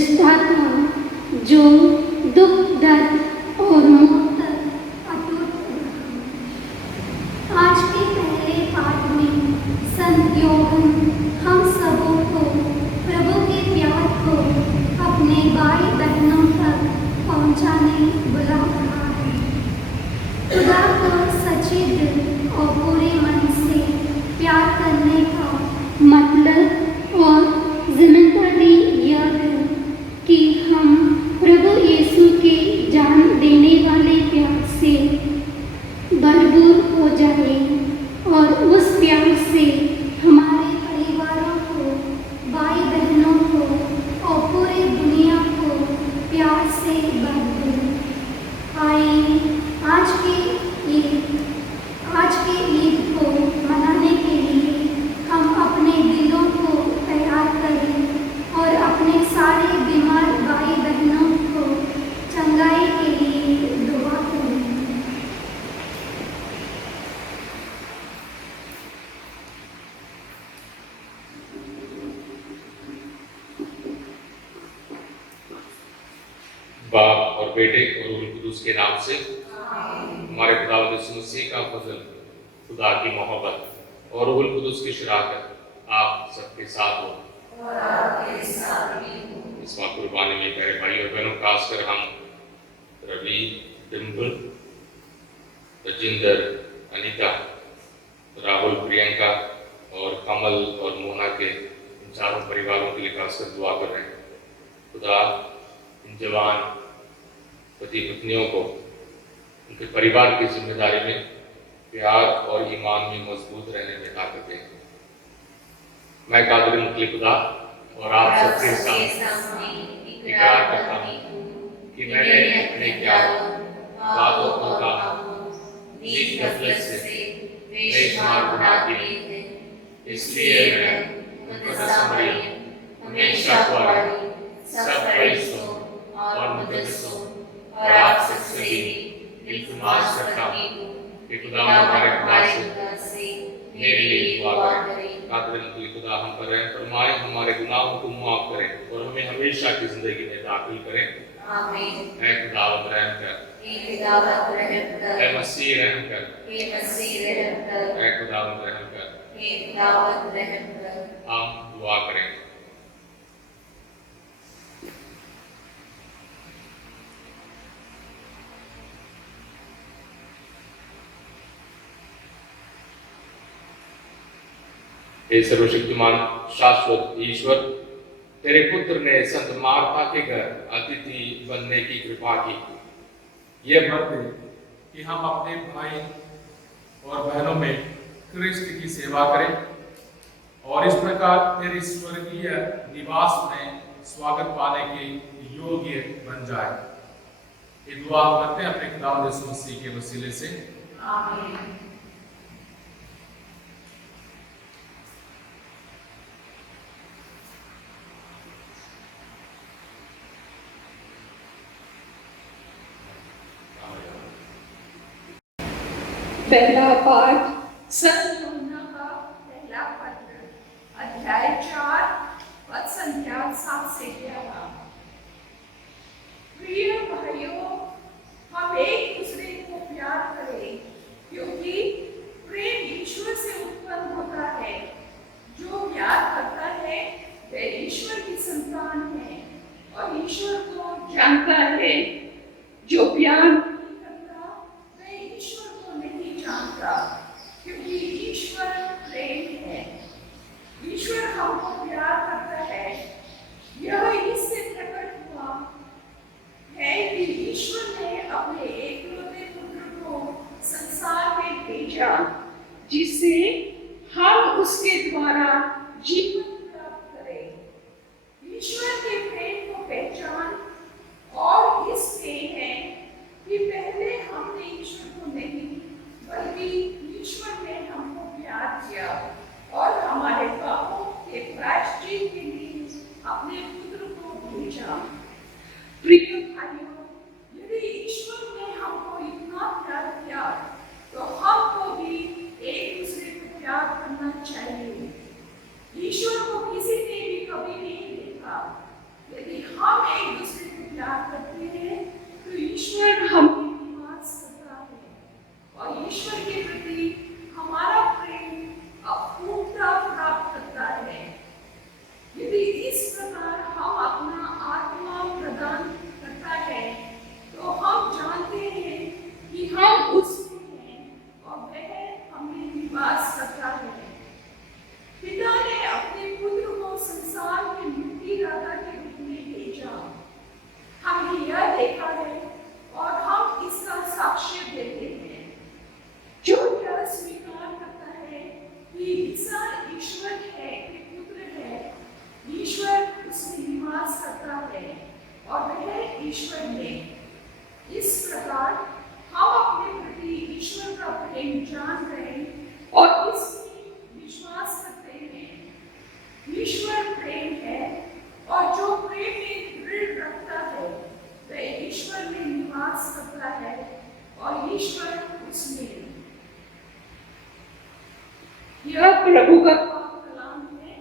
रिश्ता था जो दुख दर्द और मौत तक अटूट रहा। आज के पहले पाठ में संत योहन हम सबों को प्रभु के प्यार को अपने भाई बहनों तक पहुंचाने बुला रहा है। खुदा को सच्चे दिल और पूरे मन से प्यार करने का मतलब और जिम्मेदारी यह है कि हम प्रभु यीशु के जान देने वाले प्यार से भरपूर हो जाएं और उस प्यार से हमारे परिवारों को, भाई बहनों को और पूरी दुनिया को प्यार से भर दें। आइए आज के ईद को मनाने के लिए हम अपने दिलों को तैयार करें और अपने सारे बीमार भाई बहनों को चंगाई के लिए दुआ करें। बाप और बेटे और रूह कुदूस के नाम से हमारे खुदावंद यीशु मसीह का फजल, खुदा की मोहब्बत और रूह कुदूस की शराकत आप सबके साथ हो और आपके साथ भी हो। इस वक्त कुर्बानी में प्यारे भाई और बहनों, खासकर हम रवि, डिम्पल, रजिंदर, अनीता, राहुल, प्रियंका और कमल और मोना के इन चारों परिवारों के लिए खासकर दुआ कर रहे हैं। खुदा इन जवान पति पत्नियों को उनके परिवार की जिम्मेदारी में प्यार और ईमान में मजबूत रहने में ताकत दें। मैं कादिर मुतलक खुदा और आप सबके सामने इकरार करता हूँ कि मैंने अपने ख्यालों, बातों और कामों, नीच गफलत से बेशुमार गुनाह किए हैं। इसलिए मैं मुकद्दस मरियम, हमेशा कुंवारी, सब फरिश्तों और मुकद्दसों और आप सबसे भी इल्तिमास करता हूँ कि खुदा हमारे खुदा से मेरे लिए दुआ करें। कादिर मुतलक खुदा हम पर रहम फरमाए, हमारे गुनाहों को माफ करें और हमें हमेशा की जिंदगी में दाखिल करें। आमीन। ऐ खुदावंद रहम कर, हे खुदावंद रहम कर, ऐ मसीह रहम कर, हे मसीह रहम कर, ऐ खुदावंद रहम कर। हे खुदावंद रहम कर। हम दुआ करें। हे सर्वशक्तिमान शाश्वत ईश्वर, तेरे पुत्र ने संत मार्था के घर अतिथि बनने की कृपा की। ये वर दे कि हम अपने भाई और बहनों में क्रिस्त की सेवा करें और इस प्रकार तेरी स्वर्गीय निवास में स्वागत पाने के योग्य बन जाए। ये दुआ करते हैं अपने खुदावंद यीशु मसीह के वसीले से। आमीन। पहला पाठ संत यूहन्ना का पहला पत्र, अध्याय 4, पद संख्या 7 से 11। प्रिय भाइयों, हम एक दूसरे को प्यार करें, क्योंकि प्रेम ईश्वर से उत्पन्न होता है। जो प्यार करता है वह ईश्वर की संतान है और ईश्वर को जानता है। जो प्यार नहीं करता वह ईश्वर को नहीं जानता, क्योंकि ईश्वर प्रेम है। ईश्वर हमको प्यार करता है, यह इससे प्रकट हुआ है कि ईश्वर ने अपने एकलौते पुत्र को संसार में भेजा, जिससे हम उसके द्वारा जीवन प्राप्त करें। ईश्वर के प्रेम को पहचान और इससे है कि पहले हमने ईश्वर को नहीं बल्कि ईश्वर ने हमको प्यार किया और हमारे पापों के प्रायश्चित के लिए अपने पुत्र को भेजा। प्रिय भाइयों, यदि ईश्वर ने हमको इतना प्यार किया तो हमको भी एक दूसरे को प्यार करना चाहिए। ईश्वर को किसी ने भी कभी नहीं देखा। यदि हम ईश्वर में। इस प्रकार हम अपने प्रति ईश्वर का प्रेम जान गए और इसमें विश्वास करते हैं। ईश्वर प्रेम है और जो प्रेम में दृढ़ रखता है वह ईश्वर में निवास करता है और ईश्वर उसमें। यह प्रभु का कलाम है।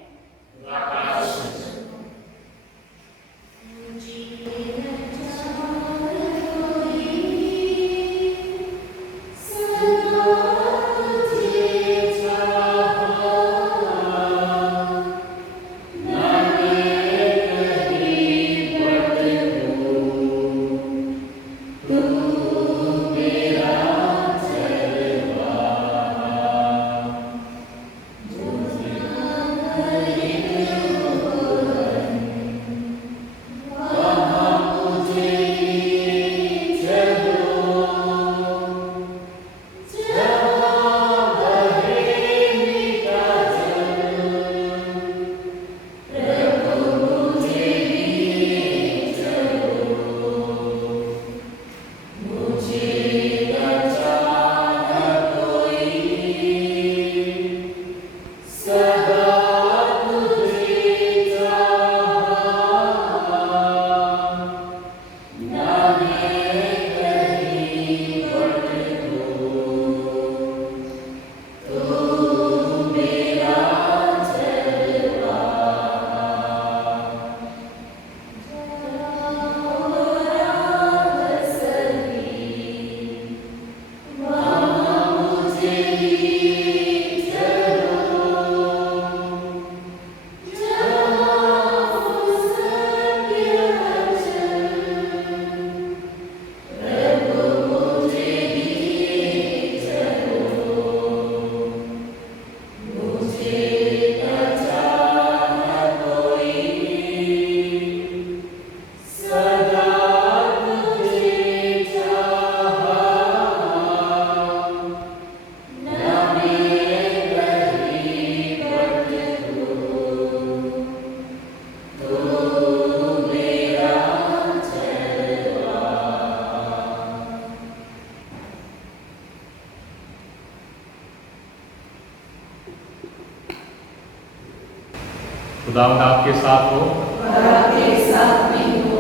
खुदावंद आपके साथ हो।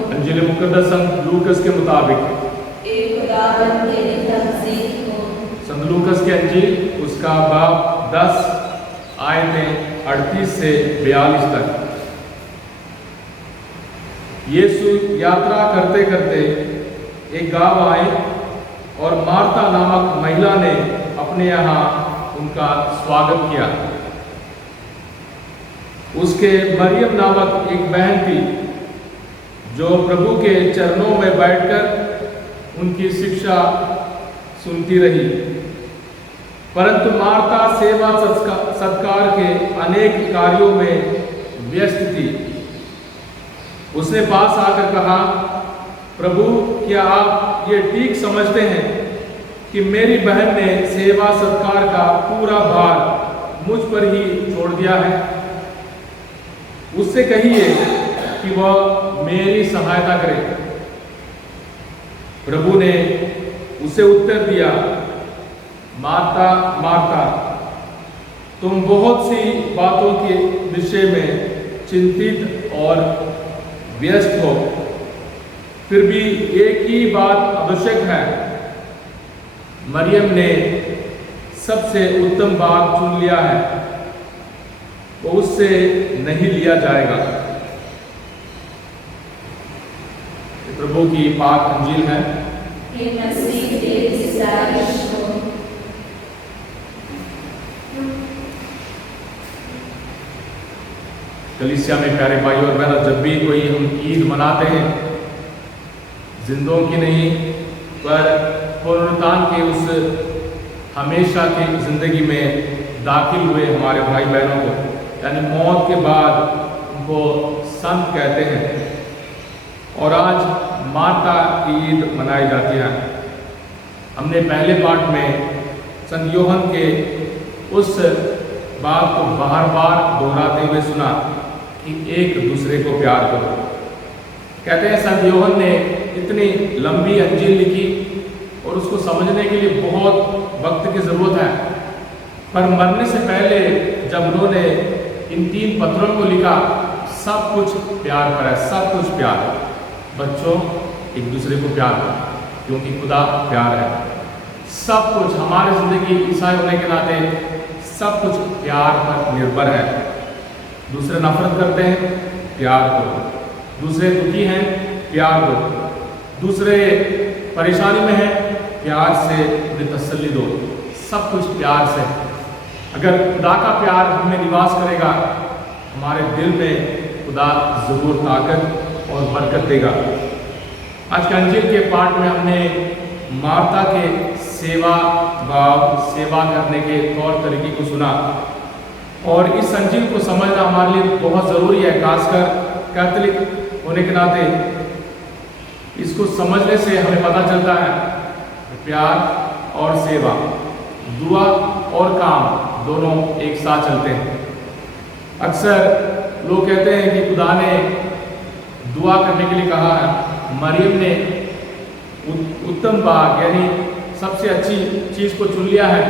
अंजील मुकद्दस संत लूकस के मुताबिक संत लूकस की अंजील उसका बाब 10 आयतें 38 से 42 तक। यीशु यात्रा करते करते एक गांव आए और मार्था नामक महिला ने अपने यहाँ उनका स्वागत किया। उसके मरियम नामक एक बहन थी जो प्रभु के चरणों में बैठकर उनकी शिक्षा सुनती रही, परंतु मार्था सेवा सत्कार के अनेक कार्यों में व्यस्त थी। उसने पास आकर कहा, प्रभु क्या आप ये ठीक समझते हैं कि मेरी बहन ने सेवा सत्कार का पूरा भार मुझ पर ही छोड़ दिया है? उससे कहिए कि वह मेरी सहायता करे। प्रभु ने उसे उत्तर दिया, मार्था मार्था, तुम बहुत सी बातों के विषय में चिंतित और व्यस्त हो, फिर भी एक ही बात आवश्यक है। मरियम ने सबसे उत्तम बात चुन लिया है, वो उससे नहीं लिया जाएगा। प्रभु की पाक अंजील है। कलीसिया में प्यारे भाई और बहनों, जब भी कोई हम ईद मनाते हैं, जिंदों की नहीं पर पुनरुत्थान के उस हमेशा की जिंदगी में दाखिल हुए हमारे भाई बहनों को, यानी मौत के बाद उनको संत कहते हैं। और आज मार्था की ईद मनाई जाती है। हमने पहले पाठ में संत यूहन्ना के उस बात को बार बार दोहराते हुए सुना कि एक दूसरे को प्यार करो। कहते हैं संत यूहन्ना ने इतनी लंबी अंजील लिखी और उसको समझने के लिए बहुत वक्त की ज़रूरत है, पर मरने से पहले जब उन्होंने इन 3 पत्रों को लिखा, सब कुछ प्यार पर है, सब कुछ प्यार। बच्चों, एक दूसरे को प्यार करो क्योंकि खुदा प्यार है। सब कुछ हमारी ज़िंदगी ईसाई होने के नाते सब कुछ प्यार पर निर्भर है। दूसरे नफरत करते हैं, प्यार करो। दूसरे दुखी हैं, प्यार दो। दूसरे परेशानी में हैं, प्यार से उन्हें तसल्ली दो। सब कुछ प्यार से। अगर खुदा का प्यार हमें निवास करेगा, हमारे दिल में खुदा ज़रूर ताकत और बरकत देगा। आज के अंजील के पाठ में हमने मार्था के सेवा भाव, सेवा करने के तौर तरीके को सुना, और इस अंजील को समझना हमारे लिए बहुत ज़रूरी है, खासकर कैथोलिक होने के नाते। इसको समझने से हमें पता चलता है प्यार और सेवा, दुआ और काम दोनों एक साथ चलते हैं। अक्सर लोग कहते हैं कि खुदा ने दुआ करने के लिए कहा है। मरियम ने उत्तम भाग यानी सबसे अच्छी चीज़ को चुन लिया है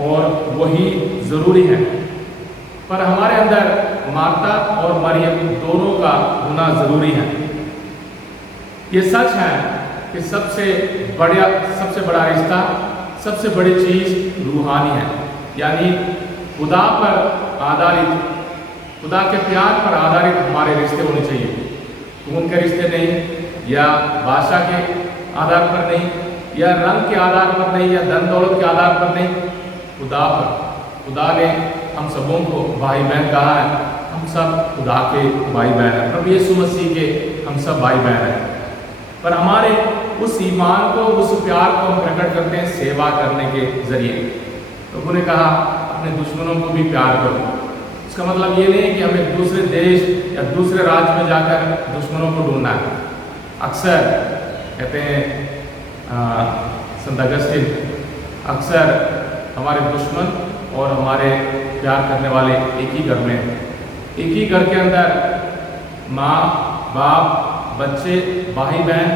और वही ज़रूरी है, पर हमारे अंदर मार्था और मरियम दोनों का होना ज़रूरी है। ये सच है कि सबसे बड़ा रिश्ता, सबसे बड़ी चीज़ रूहानी है, यानी खुदा पर आधारित, खुदा के प्यार पर आधारित हमारे रिश्ते होने चाहिए। खून के रिश्ते नहीं, या भाषा के आधार पर नहीं, या रंग के आधार पर नहीं, या धन दौलत के आधार पर नहीं, खुदा पर। खुदा ने हम सबों को भाई बहन कहा है, हम सब खुदा के भाई बहन हैं। प्रभु यीशु मसीह के हम सब भाई बहन हैं, पर हमारे उस ईमान को, उस प्यार को हम प्रकट करते हैं सेवा करने के जरिए। प्रभु ने कहा अपने दुश्मनों को भी प्यार करो। इसका मतलब ये नहीं कि हमें दूसरे देश या दूसरे राज्य में जाकर दुश्मनों को ढूंढना है। अक्सर कहते हैं संत अगस्तिन, अक्सर हमारे दुश्मन और हमारे प्यार करने वाले एक ही घर में हैं। एक ही घर के अंदर माँ बाप, बच्चे, भाई बहन,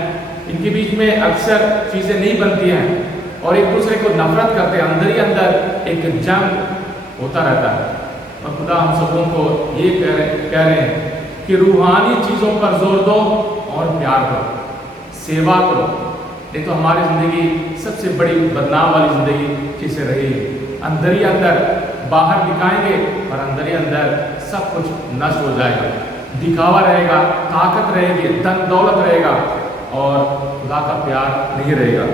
इनके बीच में अक्सर चीज़ें नहीं बनती हैं और एक दूसरे को नफरत करते हैं। अंदर ही अंदर एक जंग होता रहता है। और खुदा हम सबों को ये कह रहे हैं कि रूहानी चीज़ों पर जोर दो और प्यार करो, सेवा करो। नहीं तो हमारी ज़िंदगी सबसे बड़ी बदनाम वाली ज़िंदगी जिसे रहेगी। अंदर ही अंदर, बाहर दिखाएंगे पर अंदर ही अंदर सब कुछ नष्ट हो जाएगा। दिखावा रहेगा, ताकत रहेगी, धन दौलत रहेगा और खुदा का प्यार नहीं रहेगा।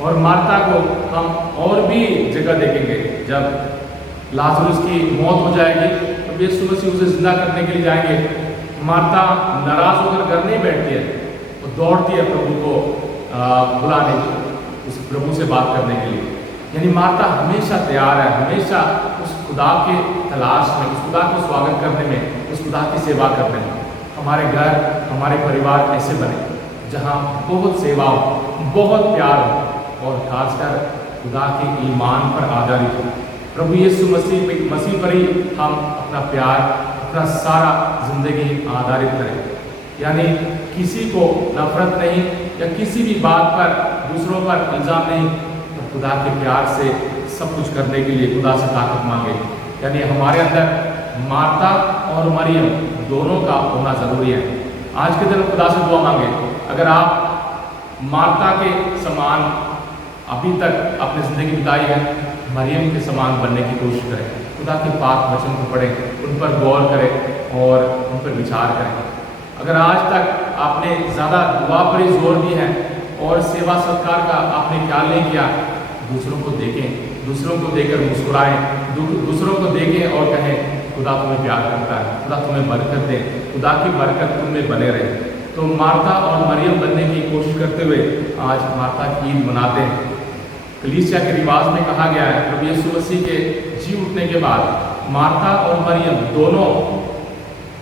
और मार्था को हम और भी जगह देखेंगे। जब लाजरुस की मौत हो जाएगी तो यीशु मसीह उसे जिंदा करने के लिए जाएंगे। मार्था नाराज होकर घर नहीं बैठती है, वो दौड़ती है प्रभु को बुलाने के, उस प्रभु से बात करने के लिए। यानी मार्था हमेशा तैयार है, हमेशा उस खुदा के तलाश में, उस खुदा को स्वागत करने में, उस खुदा की सेवा करने में। हमारे घर, हमारे परिवार ऐसे बने जहाँ बहुत सेवा हो, बहुत प्यार हो और खासकर खुदा के ईमान पर आधारित हो। प्रभु यीशु मसीह पर ही हम अपना प्यार, अपना सारा जिंदगी आधारित करें। यानी किसी को नफरत नहीं या किसी भी बात पर दूसरों पर इल्ज़ाम नहीं, तो खुदा के प्यार से सब कुछ करने के लिए खुदा से ताकत मांगे। यानी हमारे अंदर मार्था और मरियम दोनों का होना ज़रूरी है। आज के दिन खुदा से दुआ मांगे, अगर आप मार्था के समान अभी तक अपनी ज़िंदगी बिताई है, मरियम के समान बनने की कोशिश करें। खुदा के पाक वचन को पढ़ें, उन पर गौर करें और उन पर विचार करें। अगर आज तक आपने ज़्यादा दुआ पर ही जोर दी है और सेवा सत्कार का आपने ख्याल नहीं किया, दूसरों को देखें, दूसरों को देकर मुस्कुराएं, दूसरों को देखें और कहें खुदा तुम्हें प्यार करता है, खुदा तुम्हें बरकत दे, खुदा की बरकत तुम में बने रहे। तो मार्था और मरियम बनने की कोशिश करते हुए आज मार्था की ईद मनाते हैं। कलीसिया के रिवाज में कहा गया है, प्रभु यीशु मसीह के जी उठने के बाद मार्था और मरियम दोनों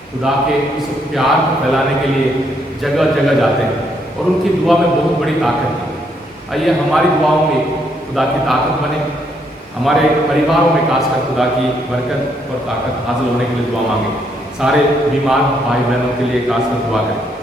खुदा के उस प्यार को फैलाने के लिए जगह जगह जाते हैं और उनकी दुआ में बहुत बड़ी ताकत है। आइए हमारी दुआओं में खुदा की ताकत बने, हमारे परिवारों में खासकर खुदा की बरकत और ताकत हासिल होने के लिए दुआ मांगे। सारे बीमार भाई बहनों के लिए खासकर दुआ करें।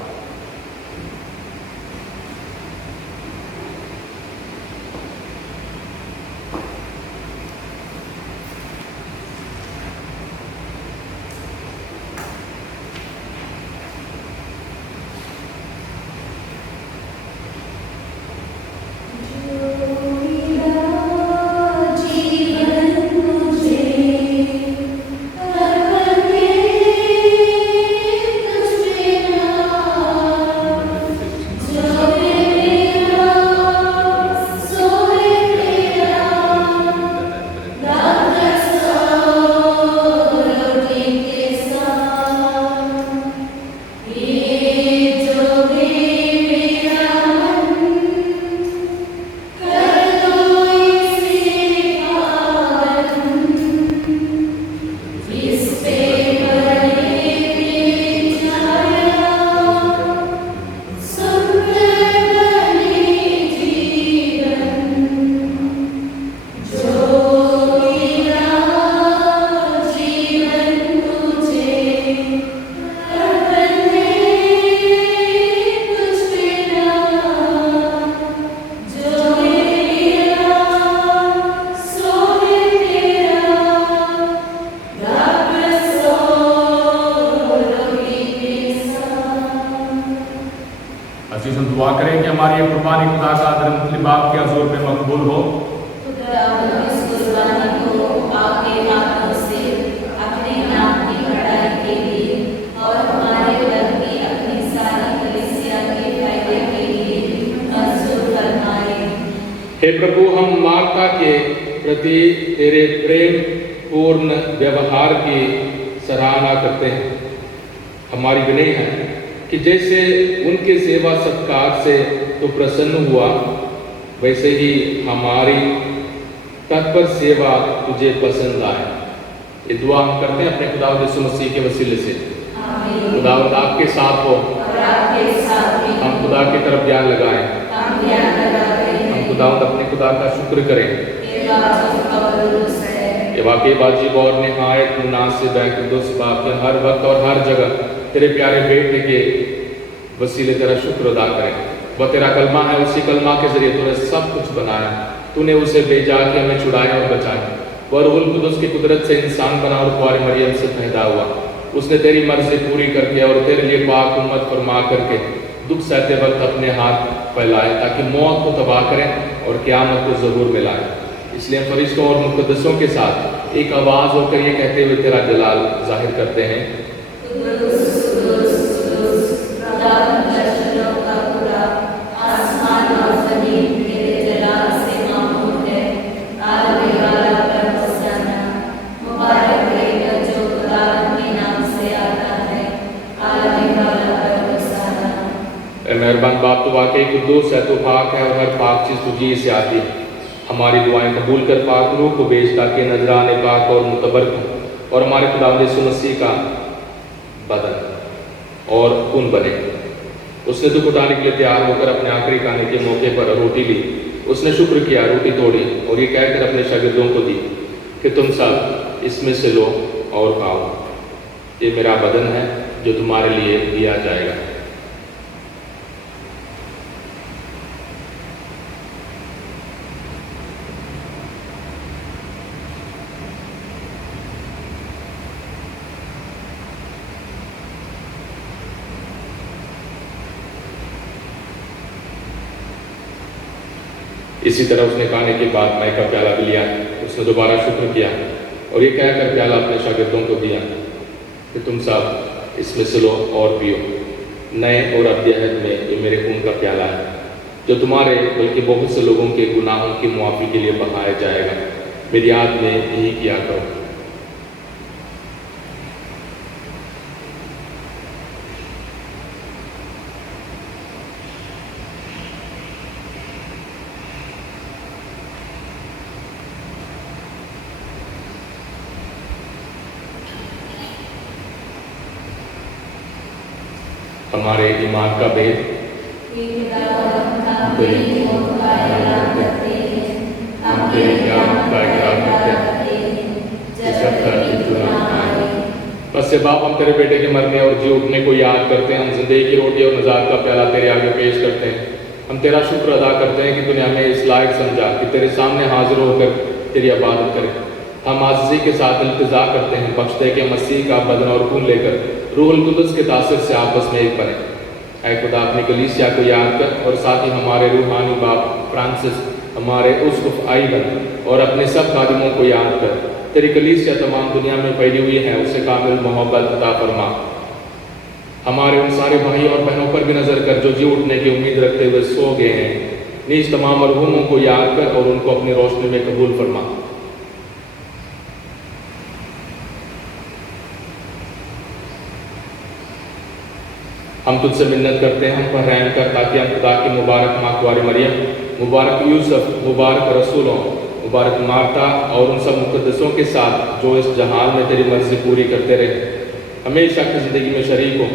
चीज़ हम दुआ करें कि हमारी ये कुर्बानी खुदा का आदर बाप के हजूर में मकबूल हो। खुदा इस कुर्बानी को आपके हाथों से अपने नाम की बड़ाई के लिए और हमारे दर की अपनी सारी कलीसिया के फायदे के लिए मंजूर फरमाए। हे प्रभु, हम मार्ता के प्रति तेरे प्रेम पूर्ण व्यवहार की सराहना करते हैं। हमारी विनय है कि जैसे उनके सेवा सत्कार से तो प्रसन्न हुआ, वैसे ही हमारी तत्पर सेवा तुझे पसंद आए। ये दुआ हम करते हैं अपने खुदावंद यीशु मसीह के वसीले से। खुदावंद आपके साथ हो और आपके साथ भी हम खुदा की तरफ ध्यान लगाएं। हम ध्यान लगाते हैं हम खुदावंद अपने खुदा का शुक्र करें। कि वाजिब और दुरुस्त है। ये वाकई वाजिब और निहायत मुनासिब है कि दुरुस्त बाप के हर वक्त और हर जगह तेरे प्यारे बेटे के वसीले तेरा शुक्र अदा करें। वह तेरा कलमा है, उसी कलमा के जरिए तूने सब कुछ बनाया। तूने उसे भेजा कि हमें छुड़ाया और बचाया। वह रूहुल कुद्दुस की कुदरत से इंसान बना और कुंवारी मरियम से पैदा हुआ। उसने तेरी मर्जी पूरी करके और तेरे लिए पाक उम्मत फरमा करके दुख सहते वक्त अपने हाथ फैलाए ताकि मौत को तबाह करें और क़यामत को ज़रूर मिलाए। इसलिए फरिश्तों और मुक़द्दसों के साथ एक आवाज़ होकर ये कहते हुए तेरा जलाल जाहिर करते हैं, आसमान और ज़मीन तेरे जलाल से मामूर है। आलम वाला पर होशाना, मुबारक है जो खुदा के नाम से आता है। आलम वाला पर होशाना। ए मेहरबान बाप, तो वाकई कुद्दूस है, तो पाक है और हर पाक चीज़ तुझी से आती है। हमारी दुआएं कबूल कर पाक रूह को भेज ताकि नजराने पाक और मुतबरक हो और हमारे खुदावंद यीशु मसीह का बदन और खून बने। उसने दुख उठाने के लिए तैयार होकर अपने आखिरी खाने के मौके पर रोटी ली। उसने शुक्र किया, रोटी तोड़ी और ये कहकर अपने शागिर्दों को दी कि तुम सब इसमें से लो और खाओ। ये मेरा बदन है जो तुम्हारे लिए दिया जाएगा। इसी तरह उसने खाने के बाद मय का प्याला भी लिया। उसने दोबारा शुक्र किया और ये कहकर प्याला अपने शागिर्दों को दिया कि तुम सब इसमें से लो और पियो। नए और अध्याय में ये मेरे खून का प्याला है जो तुम्हारे बल्कि बहुत से लोगों के गुनाहों की मुआफ़ी के लिए बहाया जाएगा। मेरी याद में यही किया करो। हमारे ईमान का भेद हम तेरे ज्ञान का इकरार करते हैं। बस बाप, हम तेरे बेटे के मरने और जी उठने को याद करते हैं। हम जिंदगी की रोटी और नजात का प्याला तेरे आगे पेश करते हैं। हम तेरा शुक्र अदा करते हैं कि तूने हमें इस लायक समझा कि तेरे सामने हाजिर होकर तेरी इबादत करें। हम आज़िज़ी के साथ इल्तिजा करते हैं, बख्शते के मसीह का बदन और खून लेकर रूहुल कुद्दुस के तासिर से आपस में एक बने। ऐ खुदा, अपनी कलीसिया को याद कर और साथ ही हमारे रूहानी बाप फ्रांसिस, हमारे उस्कुफ आइवन और अपने सब खादिमों को याद कर। तेरी कलीसिया तमाम दुनिया में फैली हुई है, उसे कामिल मोहब्बत अता फरमा। हमारे उन सारे भाई और बहनों पर भी नजर कर जो जी उठने की उम्मीद रखते हुए सो गए हैं। नीच तमाम मरहूमों को याद कर और उनको अपनी रोशनी में कबूल फरमा। हम तुझसे मिन्नत करते हैं, हम पर रहम कर ताकि हम खुदा की मुबारक माँ कुंवारी मरियम, मुबारक यूसुफ, मुबारक रसूलों, मुबारक मार्ता और उन सब मुक़द्दसों के साथ जो इस जहान में तेरी मर्जी पूरी करते रहे, हमेशा की ज़िंदगी में शरीक हो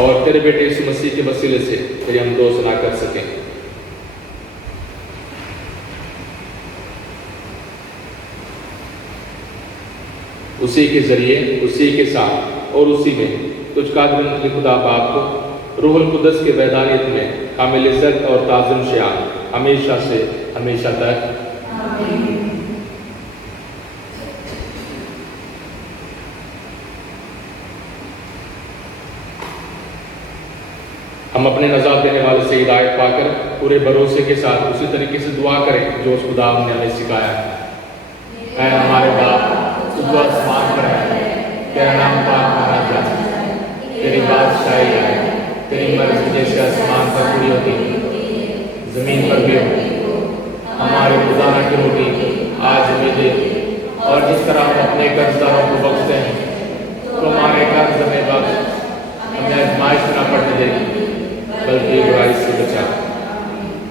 और तेरे बेटे यीशु मसीह के वसीले से तेरी हम दोस्त ना कर सकें। उसी के ज़रिए, उसी के साथ और उसी में तुझका दिल खुदा बाप को रूहुल कुद्दस के वैदानियत में कामिल इज़्ज़त और ताज़ीम शान हमेशा से हमेशा तक। हम अपने नजात देने वाले से हिदायत पाकर पूरे भरोसे के साथ उसी तरीके से दुआ करें जो उस खुदा ने हमें सिखाया है। ऐ हमारे बाप तू जो आसमान पर है, तेरा नाम पाक माना जाए, तेरी बादशाही आए, तेरी मर्जी जैसे आसमान पर पूरी होती जमीन पर भी हो। हमारे रोजाना की रोटी आज हमें दे, और जिस तरह हम अपने कर्जदारों को बख्शते हैं तो हमारे कर्ज हमें बख्श, हमें आजमाइश न पड़ने दे बल्कि बुराई से बचा।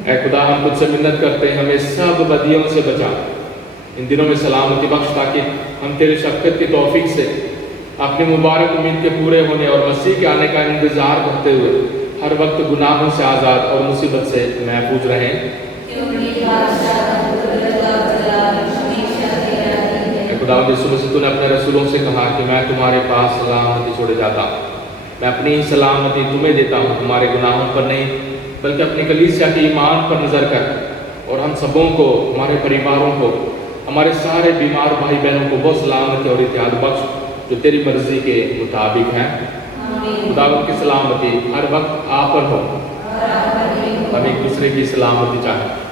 ऐ खुदा हम तुझसे मिन्नत करते हैं, हमें सब बदियों से बचा, इन दिनों में सलामती बख्श, ताकि हम तेरी शफ़क़त की तौफीक से अपनी मुबारक उम्मीद के पूरे होने और मसीह के आने का इंतजार करते हुए हर वक्त गुनाहों से आज़ाद और मुसीबत से महफूज रहें। खुदा यीशु मसीह तूने अपने रसूलों से कहा कि मैं तुम्हारे पास सलामती छोड़े जाता हूँ, मैं अपनी ही सलामती तुम्हें देता हूँ, तुम्हारे गुनाहों पर नहीं बल्कि अपनी कलीसिया के ईमान पर नजर कर, और हम सबों को, हमारे परिवारों को, हमारे सारे बीमार भाई बहनों को वो सलामती और इत्याद बख्श जो तेरी मर्जी के मुताबिक हैं। खुदा की सलामती हर वक्त आप पर हो, हम एक दूसरे की सलामती चाहें।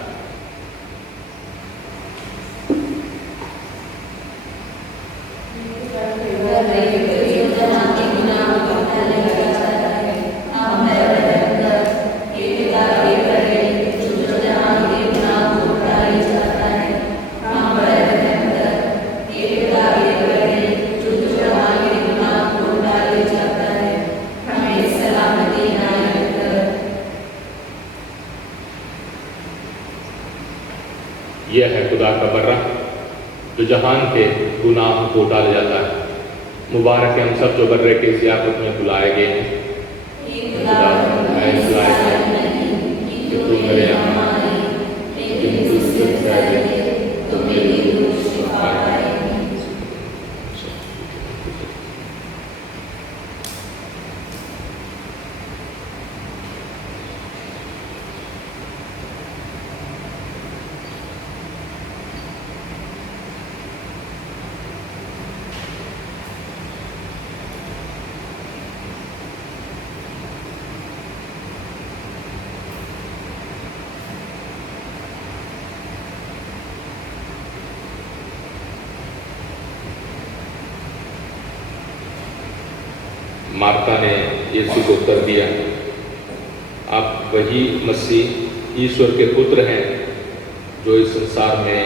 यह है खुदा का बर्रा जो जहान के गुनाह को डाल जाता है। मुबारक है हम सब जो बर्रे के ज़ियाफ़त में बुलाए गए हैं। खुदा मैं इस लायक नहीं कि तू मेरे यहाँ आए, लेकिन तू सिर्फ कह दे तो मेरी रूह शिफा पाएगी। मार्था ने यीशु को उत्तर दिया, आप वही मसीह ईश्वर के पुत्र हैं जो इस संसार में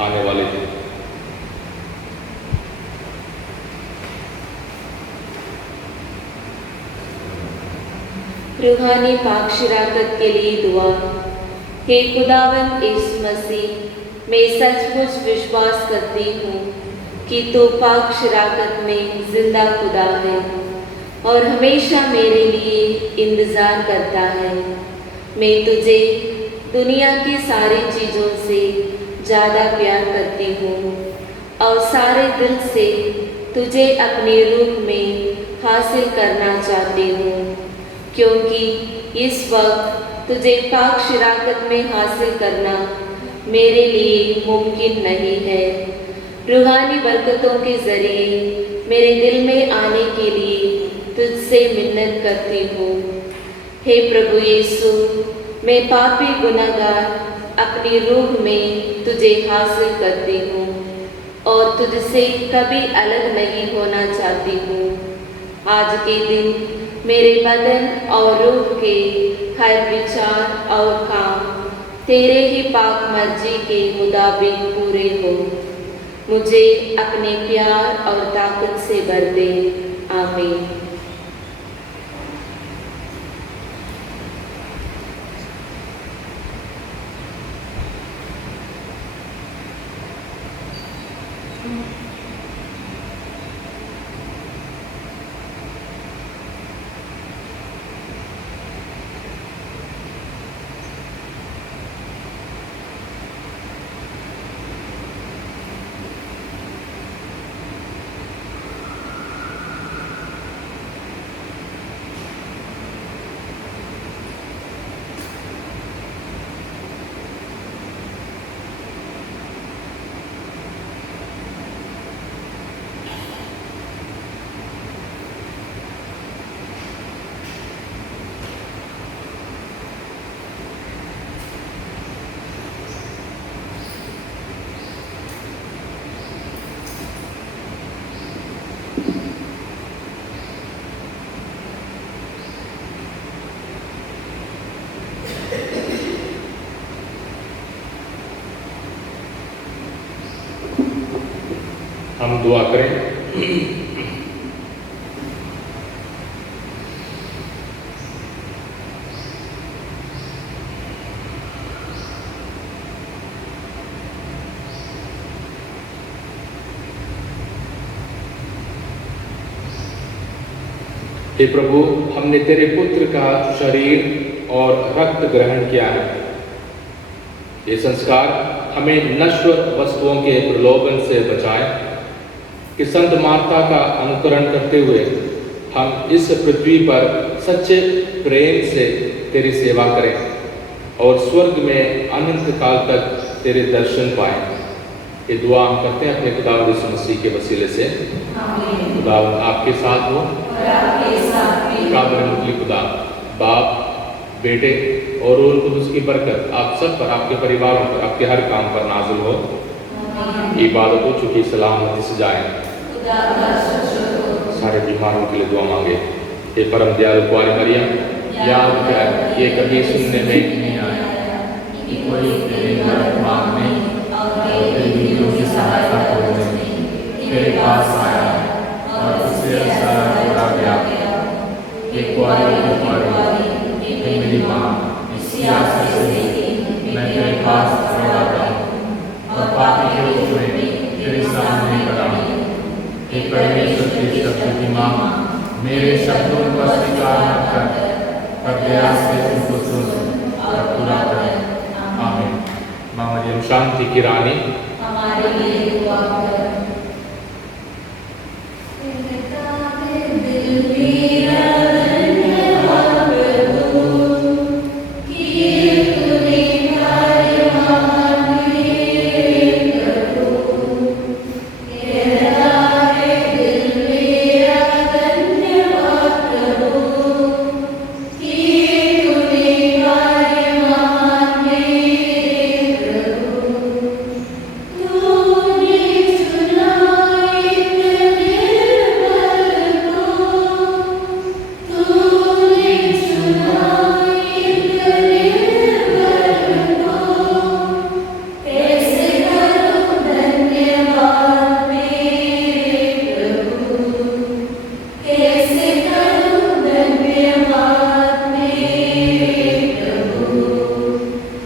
आने वाले थे। रूहानी पाक शिराकत के लिए दुआ। हे खुदावंद यीशु मसीह, मैं सचमुच विश्वास करती हूँ कि तू पाक शिराकत में जिंदा खुदा है और हमेशा मेरे लिए इंतज़ार करता है। मैं तुझे दुनिया की सारी चीज़ों से ज़्यादा प्यार करती हूँ और सारे दिल से तुझे अपनी रूह में हासिल करना चाहती हूँ, क्योंकि इस वक्त तुझे पाक शिराकत में हासिल करना मेरे लिए मुमकिन नहीं है। रूहानी बरकतों के ज़रिए मेरे दिल में आने के लिए तुझसे मिन्नत करती हूँ। हे प्रभु यीशु, मैं पापी गुनहगार अपनी रूह में तुझे हासिल करती हूँ और तुझसे कभी अलग नहीं होना चाहती हूँ। आज के दिन मेरे बदन और रूह के हर विचार और काम तेरे ही पाक मर्जी के मुताबिक पूरे हो। मुझे अपने प्यार और ताकत से भर दे। आमीन। हम दुआ करें। हे प्रभु, हमने तेरे पुत्र का शरीर और रक्त ग्रहण किया है। ये संस्कार हमें नश्वर वस्तुओं के प्रलोभन से बचाए कि संत मार्ता का अनुकरण करते हुए हम इस पृथ्वी पर सच्चे प्रेम से तेरी सेवा करें और स्वर्ग में अनंत काल तक तेरे दर्शन पाएं। ये दुआ हम करते हैं अपने खुदावंद यीशु मसीह के वसीले से। खुदावंद आपके साथ हो। काबरमुखी खुदा बाप, बेटे और रूह कुदूस की बरकत आप सब पर, आपके परिवारों पर, आपके हर काम पर नाज़िल हो। इबादत हो चुकी सलामती से जाए। सारे बीमारों के लिए दुआ मांगे। ये परम दयालु कुंवारी मरियम, याद कर ये कभी सुनने में नहीं आया कि कोई तेरे घर मांगने और तेरी विधियों की सहायता खोजने तेरे पास आया और उससे सारा पूरा गया। एक कुंवारी मेरी माँ, इसी आशा से मैं तेरे पास दौड़ाता हूँ और पापी के रूप में तेरे सामने खड़ा हूँ। हे परमेश्वर के शब्द की माँ, मेरे शब्दों का स्वीकार मत कर, पर दया से उनको सुन और पूरा कर। आमीन। माँ मरियम शांति की रानी, हमारे लिए दुआ करें।